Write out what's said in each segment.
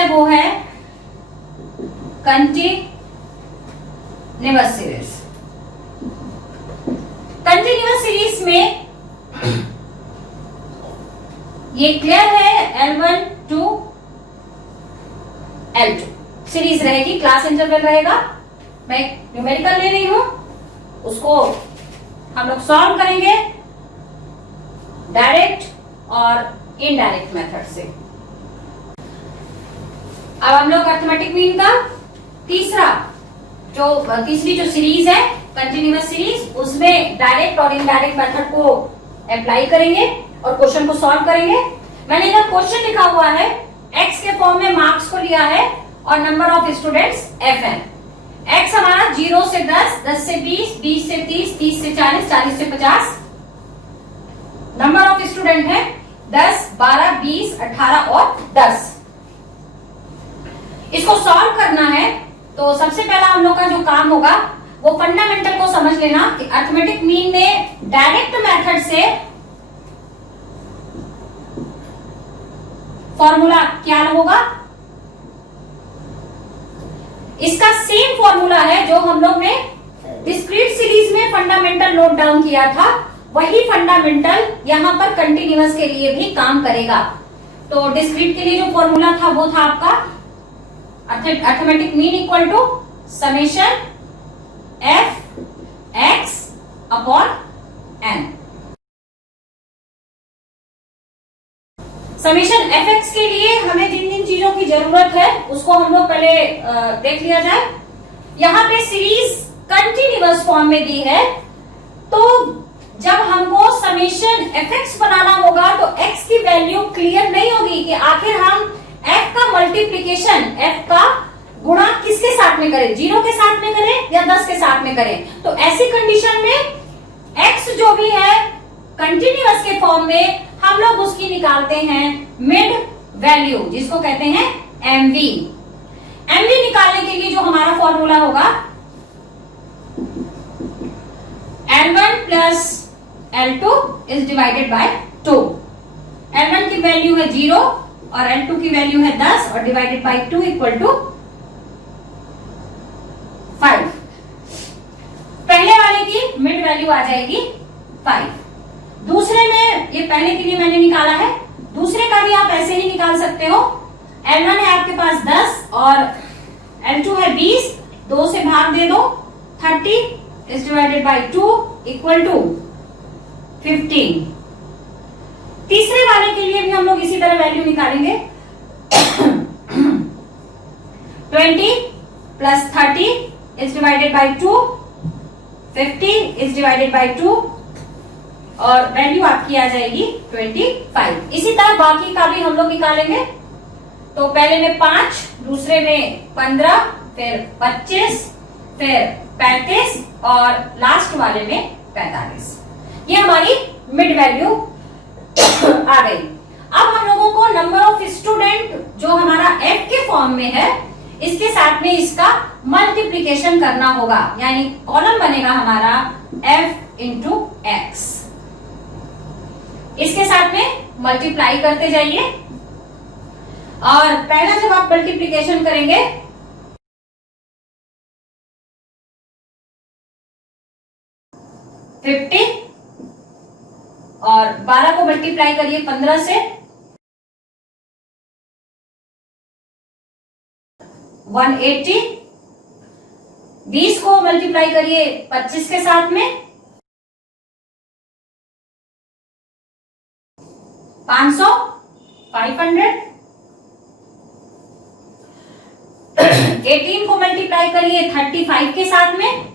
है वो है कंटिन्यूअस सीरीज। कंटिन्यूअस सीरीज में ये क्लियर है, L1 to L2 सीरीज रहेगी, क्लास इंटरवल रहेगा। मैं न्यूमेरिकल ले रही हूं, उसको हम लोग सॉल्व करेंगे डायरेक्ट और इनडायरेक्ट मेथड से। अब हम लोग अरिथमेटिक मीन का तीसरी जो सीरीज है कंटिन्यूअस सीरीज, उसमें डायरेक्ट और इनडायरेक्ट मेथड को अप्लाई करेंगे और क्वेश्चन को सॉल्व करेंगे। मैंने इधर क्वेश्चन लिखा हुआ है, एक्स के फॉर्म में मार्क्स को लिया है और number of students FN। X हमारा 0 से 10, 10 से 20, 20 से 30, 30 से 40, 40 से 50। नंबर ऑफ स्टूडेंट है 10, 12, 20, 18 और 10। इसको सॉल्व करना है तो सबसे पहला हम लोग का जो काम होगा वो फंडामेंटल को समझ लेना कि अरिथमेटिक मीन में डायरेक्ट मेथड से फॉर्मूला क्या होगा। इसका सेम फॉर्मूला है जो हम लोग ने डिस्क्रीट सीरीज में फंडामेंटल नोट डाउन किया था, वही फंडामेंटल यहां पर कंटिन्यूअस के लिए भी काम करेगा। तो डिस्क्रीट के लिए जो फॉर्मूला था वो था आपका arithmetic mean equal to summation f x upon n। Summation f x के लिए हमें जिन जिन चीजों की जरूरत है उसको हम लोग पहले देख लिया जाए। यहाँ पे सीरीज कंटिन्यूअस फॉर्म में दी है, तो जब हमको समेशन एफ एक्स बनाना होगा तो एक्स की वैल्यू क्लियर नहीं होगी कि आखिर हम एफ का मल्टीप्लीकेशन, एफ का गुणा किसके साथ में करें, 0 के साथ में करें या 10 के साथ में करें। तो ऐसी कंडीशन में एक्स जो भी है कंटिन्यूअस के फॉर्म में हम लोग उसकी निकालते हैं मिड वैल्यू, जिसको कहते हैं एमवी। एमवी निकालने के लिए जो हमारा फॉर्मूला होगा L1 plus L2 is divided by 2। L1 की वैल्यू है 0 और L2 की वैल्यू है 10 और डिवाइडेड बाय 2 इक्वल टू 5। पहले वाले की मिड वैल्यू आ जाएगी 5। दूसरे में, ये पहले के लिए मैंने निकाला है, दूसरे का भी आप ऐसे ही निकाल सकते हो। L1 है आपके पास 10 और L2 है 20, 2 से भाग दे दो, 30 is divided by 2 equal to 15। तीसरे वाले के लिए भी हम लोग इसी तरह वैल्यू निकालेंगे 20 plus 30 is divided by 2, 50 is divided by 2 और वैल्यू आपकी आ जाएगी 25। इसी तरह बाकी का भी हम लोग निकालेंगे। तो पहले में 5, दूसरे में 15, फिर 25, फिर 35 और लास्ट वाले में 45। ये हमारी मिड वैल्यू आ गई। अब हम लोगों को नंबर ऑफ स्टूडेंट जो हमारा f के फॉर्म में है, इसके साथ में इसका मल्टीप्लीकेशन करना होगा, यानी कॉलम बनेगा हमारा f इंटू एक्स। इसके साथ में मल्टीप्लाई करते जाइए और पहला जब आप मल्टीप्लीकेशन करेंगे $50 और 12 को मल्टीप्लाई करिए 15 से 180, 20 को मल्टीप्लाई करिए 25 के साथ में 500, 500, 18 को मल्टीप्लाई करिए 35 के साथ में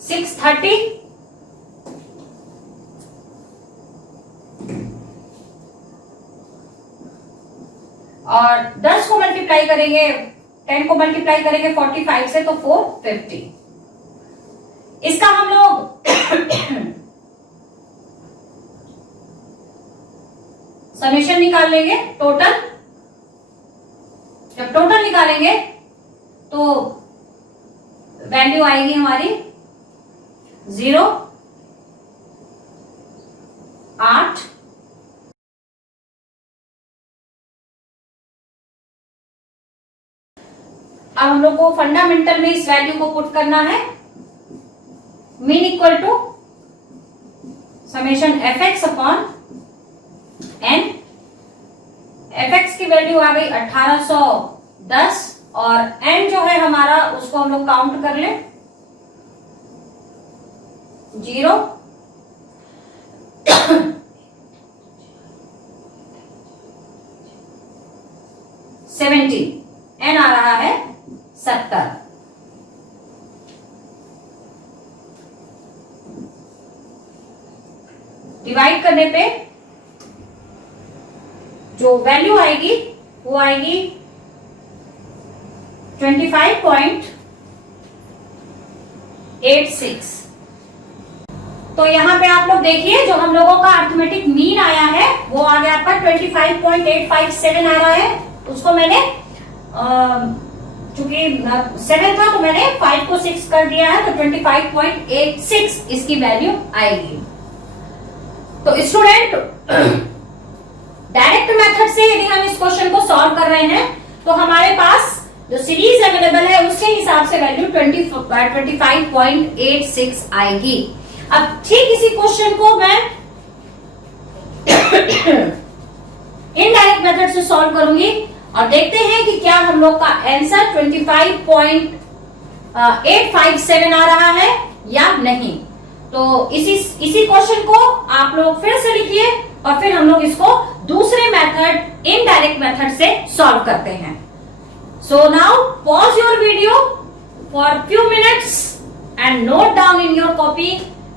630, और 10 को मल्टीप्लाई करेंगे, 10 को मल्टीप्लाई करेंगे 45 से तो 450। इसका हम लोग समेशन निकाल लेंगे टोटल। जब टोटल निकालेंगे तो वैल्यू आएगी हमारी 0, 8। अब हम लोग को फंडामेंटल में इस वैल्यू को पुट करना है। Mean equal to summation f x upon n. F x की वैल्यू आ गई 1810 और एन जो है हमारा उसको हम लोग काउंट कर ले 0 70। एन आ रहा है 70। डिवाइड करने पे जो वैल्यू आएगी वो आएगी 25.86। तो यहां पे आप लोग देखिए जो हम लोगों का अर्थमेटिक मीन आया है वो आ गया आपका 25.857 आ रहा है। उसको मैंने चूंकि 7 था तो मैंने 5 को 6 कर दिया है, तो 25.86 इसकी वैल्यू आएगी। तो स्टूडेंट डायरेक्ट मेथड से यदि हम इस क्वेश्चन को सॉल्व कर रहे हैं तो हमारे पास जो सीरीज अवेलेबल है उसके हिसाब से वैल्यू 25.86 आएगी। अब ठीक इसी क्वेश्चन को मैं इनडायरेक्ट मेथड से सॉल्व करूंगी और देखते हैं कि क्या हम लोग का आंसर 25.857 आ रहा है या नहीं। तो इसी क्वेश्चन को आप लोग फिर से लिखिए और फिर हम लोग इसको दूसरे मेथड इनडायरेक्ट मेथड से सॉल्व करते हैं। So now pause your video for few minutes and note down in your copy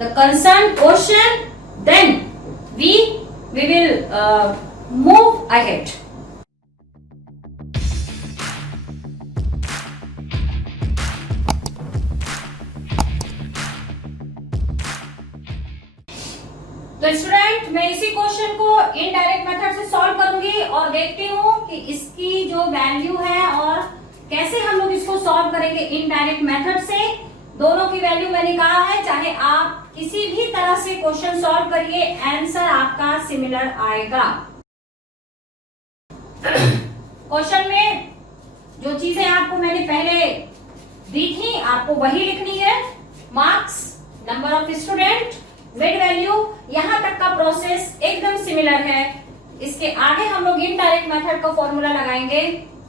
the concern question, then we will move ahead. तो स्टूडेंट मैं इसी क्वेश्चन को इनडायरेक्ट मेथड से सॉल्व करूंगी और देखती हूँ कि इसकी जो वैल्यू है और कैसे हम लोग इसको सॉल्व करेंगे इनडायरेक्ट मेथड से। दोनों की वैल्यू मैंने कहा है, चाहे आप किसी भी तरह से क्वेश्चन सॉल्व करिए आंसर आपका सिमिलर आएगा। क्वेश्चन में जो चीजें आपको मैंने पहले दी थी आपको वही लिखनी है। Marks, number of student, mid value, यहां तक का प्रोसेस एकदम सिमिलर है। इसके आगे हम लोग इनडायरेक्ट मेथड का फॉर्मूला लगाएंगे।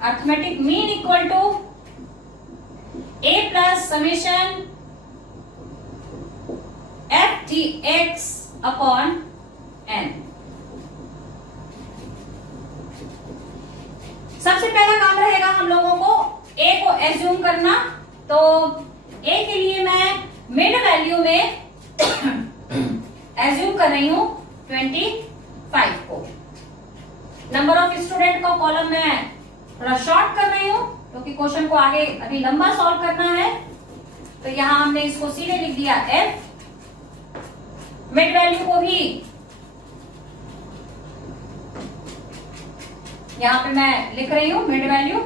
Arithmetic mean equal to a plus summation f t x upon n. सबसे पहला काम रहेगा हम लोगों को ए को एज्यूम करना। तो ए के लिए मैं मिड वैल्यू में एज्यूम कर रही हूं 25 को। नंबर ऑफ स्टूडेंट का कॉलम मैं थोड़ा शॉर्ट कर रही हूं क्योंकि क्वेश्चन को आगे अभी लंबा सॉल्व करना है। तो यहां हमने इसको सीधे लिख दिया एफ। मिड वैल्यू को भी यहां पे मैं लिख रही हूं मिड वैल्यू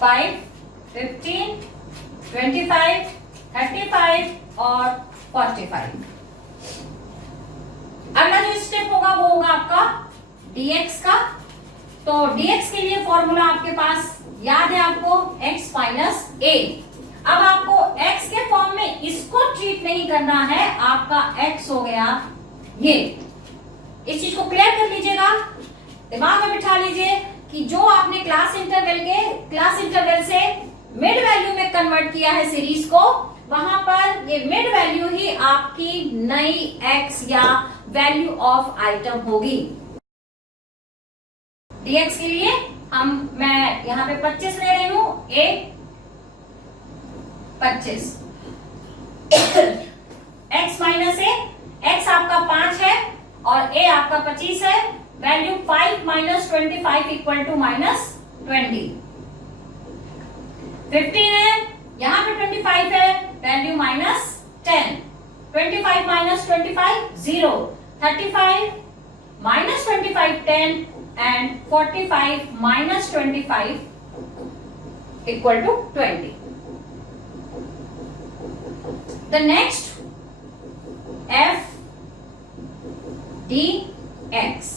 5, 15, 25, 35 और 45। अगला जो स्टेप होगा वो होगा आपका dx का। तो dx के लिए फॉर्मूला आपके पास याद है आपको x माइनस a। अब आपको x के फॉर्म में इसको ट्रीट नहीं करना है, आपका x हो गया ये। इस चीज को क्लियर कर लीजिएगा, दिमाग में बिठा लीजिए कि जो आपने क्लास इंटरवल से मिड वैल्यू में कन्वर्ट किया है सीरीज को, वहां पर ये मिड वैल्यू ही आपकी नई x या वैल्यू ऑफ आइटम होगी। dx के लिए मैं यहां पे 25 ले रही हूं, a 25 x minus a, x आपका 5 है और a आपका 25 है। Value 5 minus 25 equal to minus 20। 15 है, यहां पे 25 है, value minus 10। 25 minus 25 0। 35 minus 25 10 and 45 minus 25 equal to 20। The next f d x.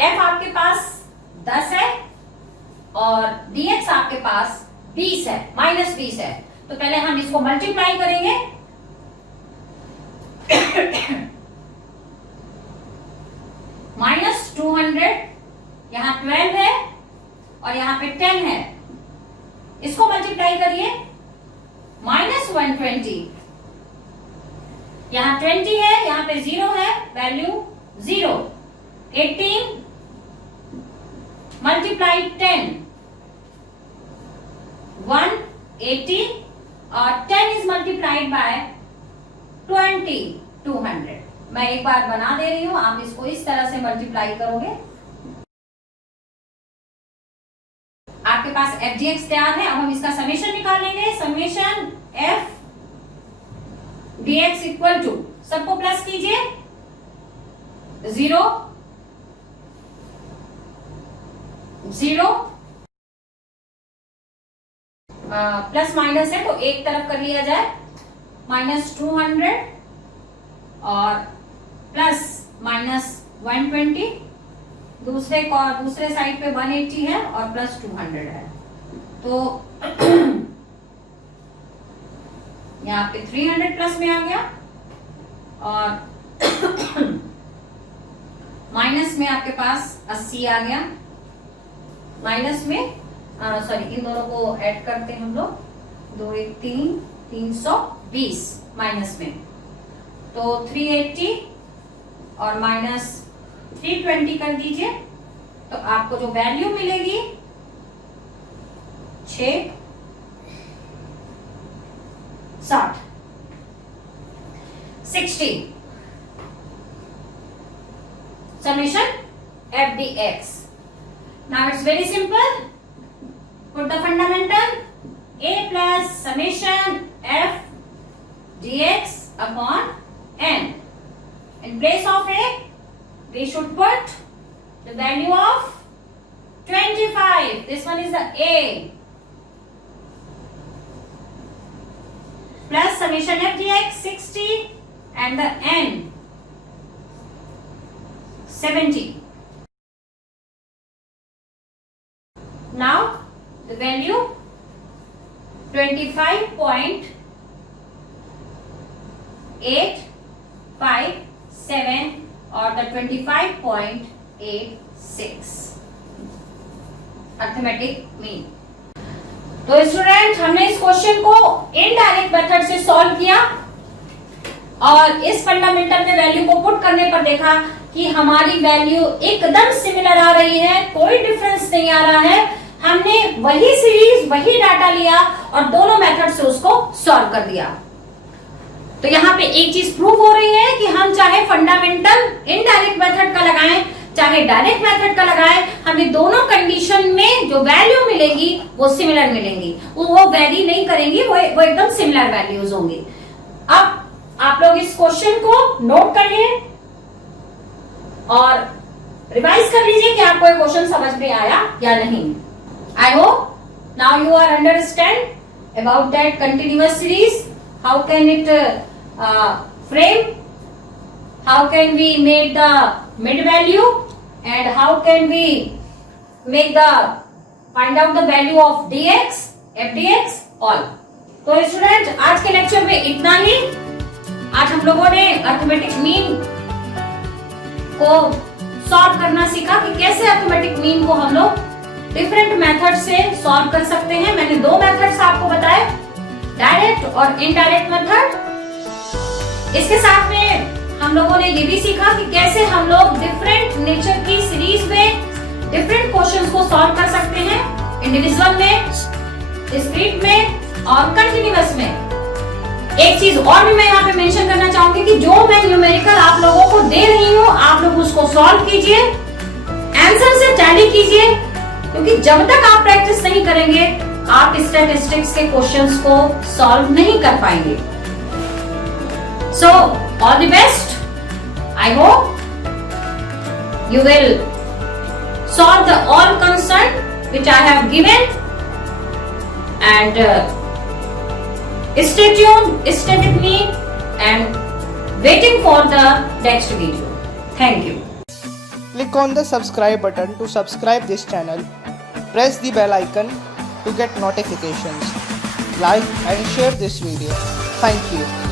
F आपके पास 10 है और dx आपके पास 20 है, -20 है। तो पहले हम इसको मल्टीप्लाई करेंगे। -200, यहां 12 है और यहां पे 10 है, इसको मल्टीप्लाई करिए। -120, यहां 20 है, यहां पे 0 है, वैल्यू 0। 18 मल्टीप्लाई 10, 180 और 10 इज मल्टीप्लाइड बाय 20, 200। मैं एक बार बना दे रही हूं, आप इसको इस तरह से मल्टीप्लाई करोगे। आपके पास एफ डी एक्स तैयार है। अब हम इसका समेशन निकालेंगे। Summation f d x equal to, सबको प्लस कीजिए, 0 0 प्लस माइनस है तो एक तरफ कर लिया जाए, -200 और प्लस -120, दूसरे साइड पे 180 है और प्लस 200 है, तो यहाँ पे 300 प्लस में आ गया और माइनस में आपके पास 80 आ गया। माइनस में सॉरी, इन दोनों को ऐड करते हैं हम लोग, 2 1 3, 320 माइनस में, तो 380 और -320 कर दीजिए, तो आपको जो वैल्यू मिलेगी 660। Summation f dx. Now it's very simple. Put the fundamental a plus summation f dx upon n. In place of a, we should put the value of 25. This one is the a. Plus summation f dx 60 and the n 70. Now the value 25.857 or the 25.86 arithmetic mean. तो student, हमने इस question को indirect method से solve किया और इस fundamental में value को पुट करने पर देखा कि हमारी वैल्यू एकदम सिमिलर आ रही है, कोई डिफरेंस नहीं आ रहा है। हमने वही सीरीज, वही डाटा लिया और दोनों मेथड से उसको सॉल्व कर दिया। तो यहाँ पे एक चीज प्रूव हो रही है कि हम चाहे फंडामेंटल इनडायरेक्ट मेथड का लगाएं, चाहे डायरेक्ट मेथड का लगाएं, हमें दोनों कंडीशन में जो वैल्यू मिलेंगी वो सिमिलर मिलेंगी, वो वेरी नहीं करेंगी, वो एकदम सिमिलर वैल्यूज होंगी। अब आप लोग इस क्वेश्चन को नोट कर लिए और रिवाइज कर लीजिए कि आपको ये क्वेश्चन समझ में आया या नहीं। I hope now you are understand about that continuous series. How can it frame? How can we make the mid value? And how can we make the find out the value of dx, fdx, all. तो student, आज के lecture में इतना ही। आज हम लोगों ने arithmetic mean को सॉल्व करना सीखा कि कैसे अर्थमेटिक मीन को हम लोग डिफरेंट मेथड से सॉल्व कर सकते हैं। मैंने दो मेथड्स आपको बताए, डायरेक्ट और इनडायरेक्ट मेथड। इसके साथ में हम लोगों ने ये भी सीखा कि कैसे हम लोग डिफरेंट नेचर की सीरीज में डिफरेंट क्वेश्चंस को सॉल्व कर सकते हैं, इंडिविजुअल में, डिस्क्रीट में और कंटिन्यूअस में। एक चीज और भी मैं यहाँ पे मेंशन करना चाहूंगी कि जो मैं न्यूमेरिकल आप लोगों को दे रही हूँ, आप लोग उसको सॉल्व कीजिए, आंसर से टैली कीजिए, क्योंकि जब तक आप प्रैक्टिस नहीं करेंगे आप स्टैटिस्टिक्स के क्वेश्चंस को सॉल्व नहीं कर पाएंगे। So all the best. I hope you will solve the all concern which I have given and stay tuned, stay with me and waiting for the next video. Thank you. Click on the subscribe button to subscribe this channel. Press the bell icon to get notifications. Like and share this video. Thank you.